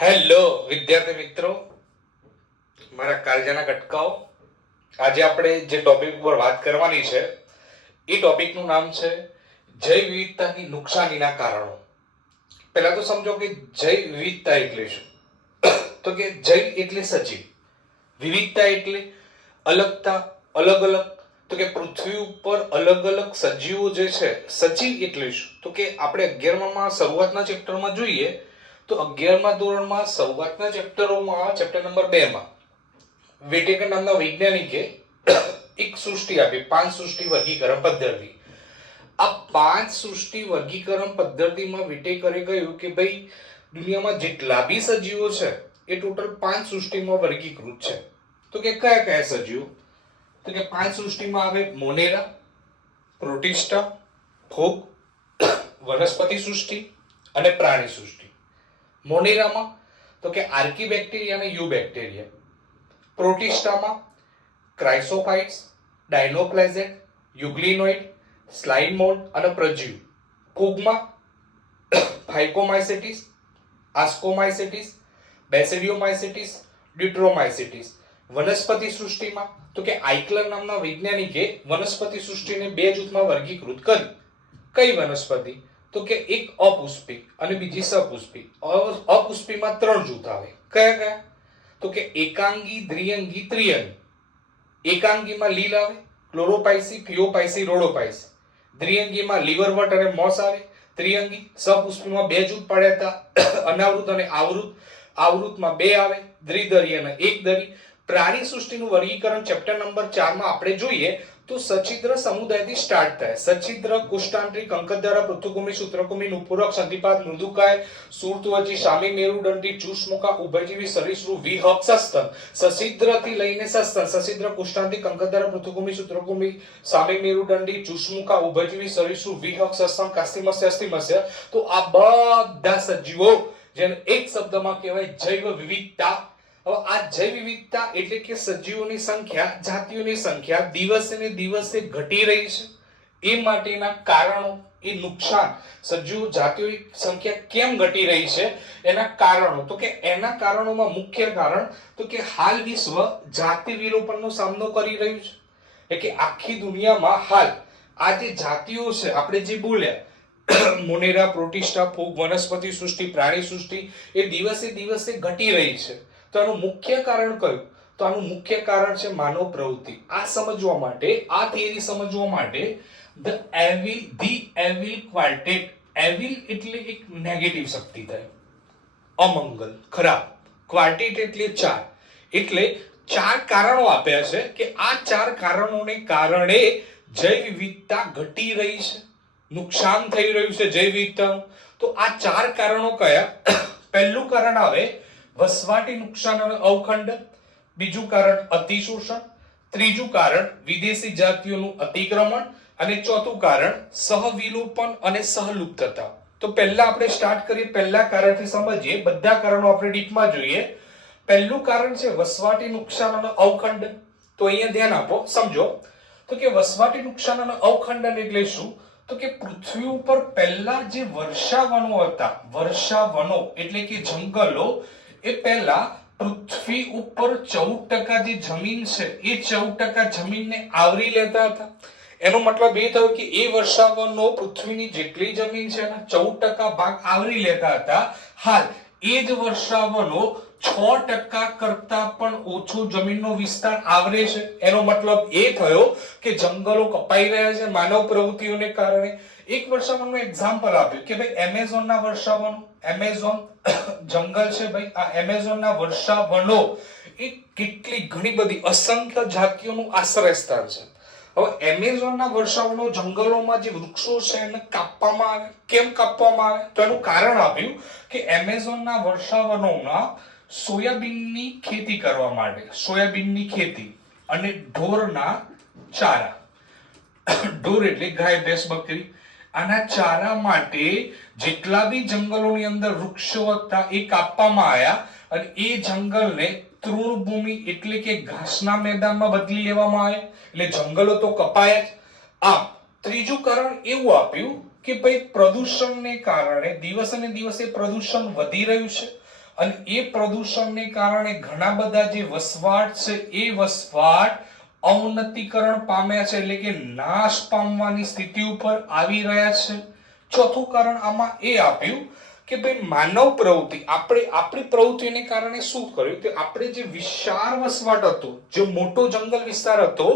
Hello વિદ્યાર્થી મિત્રો, મારા કાળજાના કટકાઓ. આજે આપણે જે ટોપિક ઉપર વાત કરવાની છે એ ટોપિકનું નામ છે જૈવ વિવિધતાની નુકસાનીના કારણો. પહેલા તો સમજો કે જૈવ વિવિધતા એટલે શું. તો કે જૈવ એટલે સજીવ, વિવિધતા એટલે અલગતા, અલગ અલગ. તો કે પૃથ્વી ઉપર અલગ અલગ સજીવો જે છે. સજીવ એટલે શું? તો કે આપણે 11મા શરૂઆતના ચેપ્ટરમાં જોઈએ તો 11મા ધોરણમાં શરૂઆતના ચેપ્ટરોમાં ચેપ્ટર નંબર 2 માં વિટેકર નામના વૈજ્ઞાનિકે એક સૃષ્ટિ આપી, 5 સૃષ્ટિ વર્ગીકરણ પદ્ધતિ. આ 5 સૃષ્ટિ વર્ગીકરણ પદ્ધતિમાં વિટેકરે કહ્યું કે ભાઈ દુનિયામાં જેટલા બી સજીવો છે એ ટોટલ 5 સૃષ્ટિમાં વર્ગીકૃત છે. તો કે કયા કયા સજીવો? તો કે 5 સૃષ્ટિમાં આવે મોનેરા, પ્રોટિસ્ટા, ફૂગ, વનસ્પતિ સૃષ્ટિ અને પ્રાણી સૃષ્ટિ. મોનેરામાં તો કે આર્કીબેક્ટેરિયા અને યુબેક્ટેરિયા, પ્રોટિસ્ટામાં ક્રાઇસોફાઇટ્સ, ડાયનોપ્લાઝેટ, યુગ્લિનોઇડ, સ્લાઇમ મોલ્ડ અને પ્રજીવ. ફૂગમાં ફાઇકોમાઇસેટિસ, આસ્કોમાઇસેટિસ, બેસિડિયોમાઇસેટિસ, ડિટ્રોમાઇસેટિસ. વનસ્પતિ સૃષ્ટિમાં તો કે આઇકલર નામના વૈજ્ઞાનિકે વનસ્પતિ સૃષ્ટિને 2 જૂથમાં વર્ગીકૃત કરી. કઈ વનસ્પતિ? તો કે એક અપુષ્પી અને બીજી સપુષ્પી. અપુષ્પીમાં 3 જૂથ આવે. કયા કયા? તો કે એકાંગી, દ્વિઅંગી, ત્રિઅંગી. એકાંગીમાં લીલ આવે, ક્લોરોપાઇસી, ફિયોપાઇસી, રોડોપાઇસી. દ્વિઅંગીમાં લીવરવટ અને મોસ આવે. ત્રિઅંગી સપુષ્પીમાં 2 જૂથ પાડ્યા હતા, અનાવૃત અને આવૃત. આવૃતમાં 2 આવે, દ્વિદળી અને એકદળી. પ્રાણી સૃષ્ટિનું વર્ગીકરણ ચેપ્ટર નંબર 4 માં આપણે જોઈએ તો સચિદ્ર સમુદાયથી સ્ટાર્ટ થાય. સચિદ્ર, કુષ્ઠાંત્રી, કંકતધારા, પૃથુકુમી, સૂત્રકુમી, નુપુરક, સંધિપાદ, મૃદુકાય, શૂળત્વચી, સામી મેરુદંડી, ચૂષ્મુખા, ઉભયજીવી સરીસૃપ, વિહંગ, સસ્તન. સચિદ્રથી લઈને સસ્તન, સચિદ્ર, કુષ્ઠાંત્રી, કંકતધારા, પૃથુકુમી, સૂત્રકુમી, સામી મેરુદંડી, ચૂષ્મુખા, ઉભયજીવી સરીસૃપ, વિહંગ, સસ્તન, કાસ્તિમત્સ્ય, અસ્થિમત્સ્ય. તો આ બધા સજીવો જેને એક શબ્દમાં કહેવાય જૈવ વિવિધતા. હવે આ જૈવ વિવિધતા એટલે કે સજીવોની સંખ્યા, જાતિઓની સંખ્યા દિવસે ને દિવસે ઘટી રહી છે. એ માટેના કારણો, એ નુકસાન, સજીવો જાતિઓની સંખ્યા કેમ ઘટી રહી છે એના કારણો. તો કે એના કારણોમાં મુખ્ય કારણ તો કે હાલ વિશ્વ જાતિ વિલોપનનો સામનો કરી રહ્યું છે. એટલે કે આખી દુનિયામાં હાલ આ જે જાતિઓ છે આપણે જે બોલ્યા મોનેરા, પ્રોટિસ્ટા, ફૂગ, વનસ્પતિ સૃષ્ટિ, પ્રાણી સૃષ્ટિ, એ દિવસે દિવસે ઘટી રહી છે. તો આનું મુખ્ય કારણ કયું? તો આનું મુખ્ય કારણ છે માનવ પ્રવૃત્તિ. આ સમજવા માટે, આ થિયરી સમજવા માટે ધ એવિલ ક્વાર્ટેટ. એવિલ એટલે એક નેગેટિવ શક્તિ થાય, અમંગલ, ખરાબ. ક્વાર્ટેટ એટલે 4. એટલે 4 કારણો આપ્યા છે કે આ 4 કારણોને કારણે જૈવ વિવિધતા ઘટી રહી છે, નુકસાન થઈ રહ્યું છે જૈવ વિવિધતાનું. તો આ 4 કારણો કયા? પહેલું કારણ આવે વસવાટી નુકસાન અને અવખંડન. બીજું કારણ અતિશોષણ. ત્રીજું કારણ વિદેશી જાતિઓનું અતિક્રમણ. અને ચોથું કારણ સહવિલોપન અને સહલુપ્તતા. તો પહેલા આપણે સ્ટાર્ટ કરીએ, પહેલા કારણથી સમજીએ. બધા કારણો આપણે ડીપમાં જોઈએ. પહેલું કારણ છે વસવાટી નુકસાન અને અવખંડન. તો અહીંયા ધ્યાન આપો, સમજો. તો કે વસવાટી નુકસાન અને અવખંડન એટલે શું? તો કે પૃથ્વી ઉપર પહેલા જે વર્ષાવનો હતા, વર્ષાવનો એટલે કે જંગલો, એ પહેલા પૃથ્વી ઉપર 14% જે જમીન છે એ 14% જમીનને આવરી લેતા હતા. એનો મતલબ એ થયો કે એ વર્ષાવનો પૃથ્વીની જેટલી જમીન છે એના 14% ભાગ આવરી લેતા હતા. હાલ એ જ વર્ષાવનો 6% કરતા પણ ઓછો જમીનનો વિસ્તાર આવરે છે. એનો મતલબ એ થયો કે જંગલો કપાઈ રહ્યા છે માનવ પ્રવૃત્તિઓને કારણે. એક વર્ષાવનનું એક્ઝામ્પલ આપ્યું કે ભાઈ એમેઝોનના વર્ષાવનો, એમેઝોન જંગલ છે ભાઈ, આ એમેઝોનના વર્ષાવનો એ કેટલી ઘણી બધી અસંખ્ય જાતિઓનું આશ્રયસ્થાન છે. હવે એમેઝોનના વર્ષાવનો જંગલોમાં જે વૃક્ષો છે એને કાપવામાં આવે. કેમ કાપવામાં આવે? તો એનું કારણ આપ્યું કે એમેઝોનના વર્ષાવનોમાં સોયાબીનની ખેતી કરવા માટે, સોયાબીનની ખેતી અને ઢોરના ચારા, ઢોર એટલે ગાય, ભેંસ, બકરી, આના ચારા માટે જેટલા બી જંગલોની અંદર વૃક્ષો હતા એ કાપવામાં આવ્યા અને એ જંગલને તૃણભૂમિ એટલે કે ઘાસના મેદાનમાં બદલી લેવામાં આવે. એટલે જંગલો તો કપાયા જ. આમ ત્રીજું કારણ એવું આપ્યું કે ભાઈ પ્રદૂષણને કારણે દિવસે ને દિવસે પ્રદૂષણ વધી રહ્યું છે. અને એ પ્રદૂષણને કારણે ઘણા બધા જે વસવાટ છે એ વસવાટ અવનતિકરણ પામ્યા છે, એટલે કે નાશ પામવાની સ્થિતિ ઉપર આવી રહ્યા છે. ચોથું કારણ આમાં એ આપ્યું કે ભાઈ માનવ પ્રવૃત્તિ, આપણી પ્રવૃત્તિને કારણે શું કર્યું કે આપણે જે વિશાળ વસવાટ હતો, જે મોટો જંગલ વિસ્તાર હતો,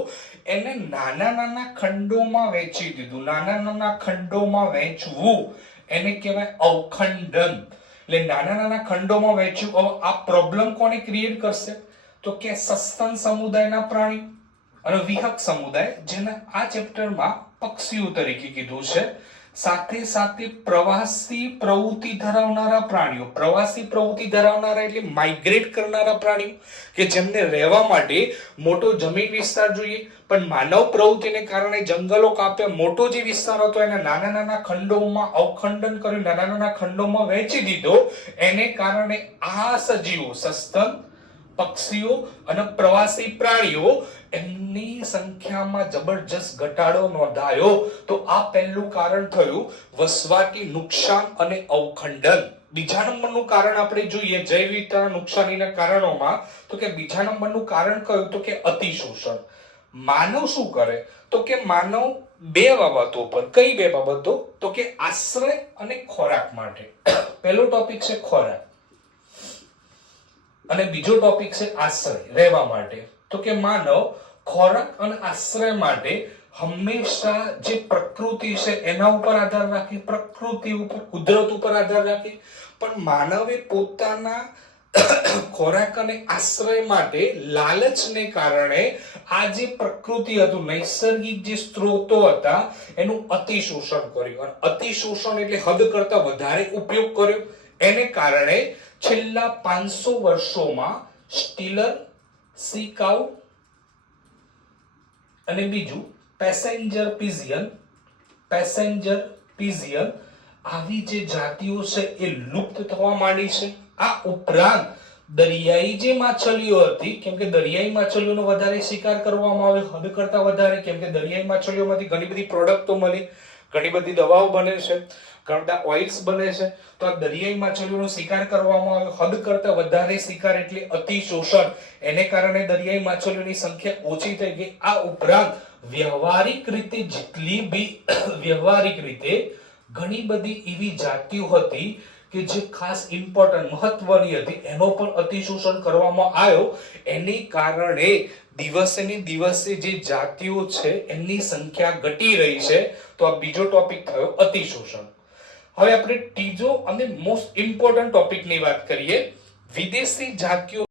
એને નાના નાના ખંડોમાં વેચી દીધું. નાના નાના ખંડોમાં વેચવું એને કહેવાય અવખંડન. એટલે નાના નાના ખંડોમાં વહેંચ્યું. હવે આ પ્રોબ્લેમ કોને ક્રિએટ કરશે તો કે સસ્તન સમુદાયના પ્રાણીઓ અને વિહક સમુદાય, જેને આ ચેપ્ટરમાં પક્ષીઓ તરીકે કીધું છે. સાથે સાથે પ્રવાસી પ્રવૃત્તિ ધરાવનારા પ્રાણીઓ, પ્રવાસી પ્રવૃત્તિ ધરાવનારા એટલે માઇગ્રેટ કરનારા પ્રાણીઓ કે જેમને રહેવા માટે મોટો જમીન વિસ્તાર જોઈએ, પણ માનવ પ્રવૃત્તિને કારણે જંગલો કાપ્યા, મોટો જે વિસ્તાર હતો એને નાના નાના ખંડોમાં અવખંડન કર્યું, નાના નાના ખંડોમાં વહેંચી દીધો. એને કારણે આ સજીવો, સસ્તન, પક્ષીઓ અને પ્રવાસી પ્રાણીઓ, એમની સંખ્યામાં જબરજસ્ત ઘટાડો નોંધાયો. તો આ પહેલું કારણ થયું વસવાટી નુકસાન અને અવખંડન. બીજા નંબરનું કારણ આપણે જોઈએ જૈવ વિવિધતાના નુકસાનીના કારણોમાં, તો કે બીજા નંબરનું કારણ કયું તો કે અતિશોષણ. માનવ શું કરે તો કે માનવ બે બાબતો પર, કઈ બે બાબતો તો કે આશ્રય અને ખોરાક માટે. પહેલો ટોપિક છે ખોરાક અને બીજો ટોપિક છે આશ્રય, રહેવા માટે. તો કે માનવ ખોરાક અને આશ્રય માટે હંમેશા જે પ્રકૃતિ છે એના ઉપર આધાર રાખે, પ્રકૃતિ ઉપર, કુદરત ઉપર આધાર રાખે. પણ માનવે પોતાના ખોરાક અને આશ્રય માટે લાલચને કારણે આ જે પ્રકૃતિ હતું, નૈસર્ગિક જે સ્ત્રોતો હતા, એનું અતિશોષણ કર્યું. અને અતિશોષણ એટલે હદ કરતા વધારે ઉપયોગ કર્યો. એને કારણે છેલ્લા 500 વર્ષોમાં સ્ટીલર, સી કાઉ અને બીજું પેસેન્જર પિજિયન આવી જે જાતિઓ છે એ લુપ્ત થવા માંડી છે. આ ઉપરાંત દરિયાઈ જે માછલીઓ હતી, કેમ કે દરિયાઈ માછલીઓનો વધારે શિકાર કરવામાં આવ્યો, હદ કરતા વધારે, કેમ કે દરિયાઈ માછલીઓમાંથી ઘણી બધી પ્રોડક્ટો મળી, ઘણી બધી દવાઓ બને છે, ઘણા બધા ઓઇલ્સ બને છે. તો આ દરિયાઈ માછલીઓનો શિકાર કરવામાં આવ્યો, હદ કરતા વધારે શિકાર એટલે અતિશોષણ. એને કારણે દરિયાઈ માછલીઓની સંખ્યા ઓછી થઈ ગઈ. આ ઉપરાંત વ્યવહારિક રીતે ઘણી બધી એવી જાતિઓ હતી કે જે ખાસ ઇમ્પોર્ટન્ટ, મહત્વની હતી, એનો પણ અતિશોષણ કરવામાં આવ્યો. એની કારણે દિવસે ને દિવસે જે જાતિઓ છે એમની સંખ્યા ઘટી રહી છે. તો આ બીજો ટોપિક થયો અતિશોષણ. હવે આપણે ત્રીજો અને મોસ્ટ ઇમ્પોર્ટન્ટ ટોપિકની વાત કરીએ, વિદેશી જાતિઓ